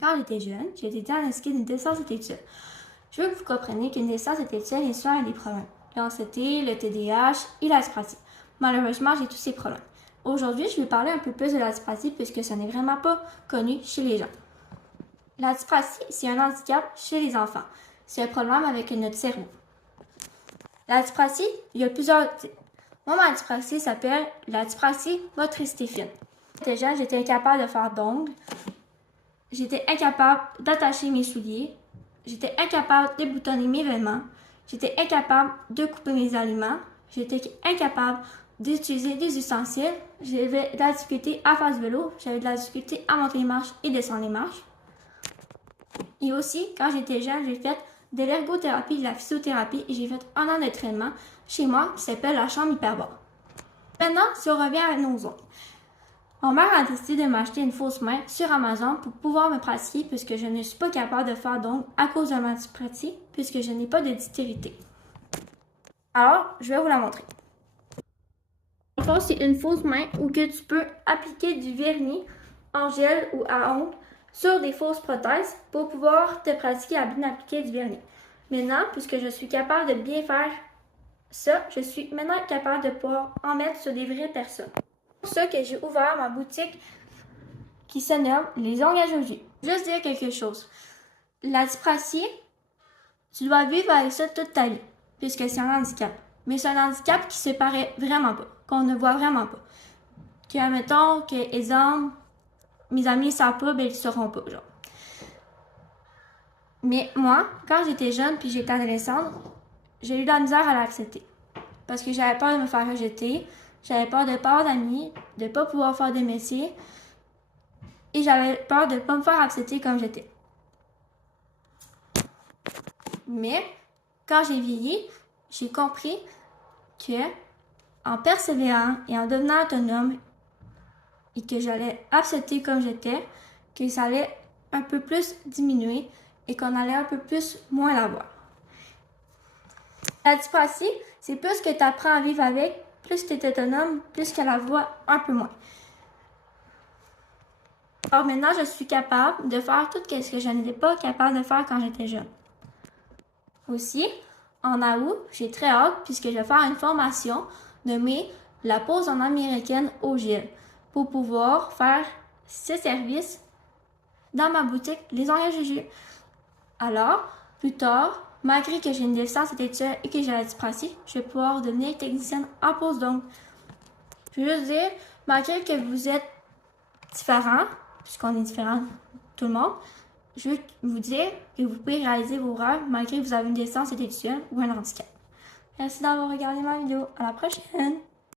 Quand j'étais jeune, j'ai été diagnostiquée d'une déficience intellectuelle. Je veux que vous compreniez qu'une déficience intellectuelle est souvent des problèmes. L'anxiété, le TDAH et la dyspraxie. Malheureusement, j'ai tous ces problèmes. Aujourd'hui, je vais parler un peu plus de la dyspraxie puisque ce n'est vraiment pas connu chez les gens. La dyspraxie, c'est un handicap chez les enfants. C'est un problème avec notre cerveau. La dyspraxie, il y a plusieurs types. Moi, ma dyspraxie s'appelle la dyspraxie motricité fine. Quand j'étais jeune, j'étais incapable de faire d'ongles. J'étais incapable d'attacher mes souliers. J'étais incapable de boutonner mes vêtements. J'étais incapable de couper mes aliments. J'étais incapable d'utiliser des ustensiles. J'avais de la difficulté à faire du vélo. J'avais de la difficulté à monter les marches et descendre les marches. Et aussi, quand j'étais jeune, j'ai fait de l'ergothérapie, de la physiothérapie et j'ai fait un an d'entraînement chez moi qui s'appelle la chambre hyperbare. Maintenant, si on revient à nos ongles. Ma mère a décidé de m'acheter une fausse main sur Amazon pour pouvoir me pratiquer puisque je ne suis pas capable de faire d'ongles à cause de ma dyspraxie puisque je n'ai pas de dextérité. Alors, je vais vous la montrer. En fait, c'est une fausse main où que tu peux appliquer du vernis en gel ou à ongles sur des fausses prothèses pour pouvoir te pratiquer à bien appliquer du vernis. Maintenant, puisque je suis capable de bien faire ça, je suis maintenant capable de pouvoir en mettre sur des vraies personnes. C'est pour ça que j'ai ouvert ma boutique qui se nomme Les Ongles à Joji. Juste dire quelque chose. La dyspraxie, tu dois vivre avec ça toute ta vie, puisque c'est un handicap. Mais c'est un handicap qui se paraît vraiment pas, qu'on ne voit vraiment pas. Que, admettons, que, exemple, mes amis ne savent pas, ben ils ne sauront pas, genre. Mais moi, quand j'étais jeune puis j'étais adolescente, j'ai eu de la misère à l'accepter. Parce que j'avais peur de me faire rejeter, j'avais peur de ne pas avoir d'amis, de ne pas pouvoir faire de métier, et j'avais peur de ne pas me faire accepter comme j'étais. Mais, quand j'ai vieilli, j'ai compris que, en persévérant et en devenant autonome, et que j'allais accepter comme j'étais, que ça allait un peu plus diminuer et qu'on allait un peu plus moins la voir. La dyspraxie, c'est plus que tu apprends à vivre avec, plus tu es autonome, plus que la vois un peu moins. Alors maintenant, je suis capable de faire tout ce que je n'étais pas capable de faire quand j'étais jeune. Aussi, en août, j'ai très hâte puisque je vais faire une formation nommée la pose en américaine au gel pour pouvoir faire ce service dans ma boutique Les Ongles à Juju. Alors, plus tard, malgré que j'ai une déficience intellectuelle et que j'ai la dyspraxie, je vais pouvoir devenir technicienne en pose d'ongles. Je veux juste dire, malgré que vous êtes différents, puisqu'on est différents tout le monde, je veux vous dire que vous pouvez réaliser vos rêves malgré que vous avez une déficience intellectuelle ou un handicap. Merci d'avoir regardé ma vidéo. À la prochaine!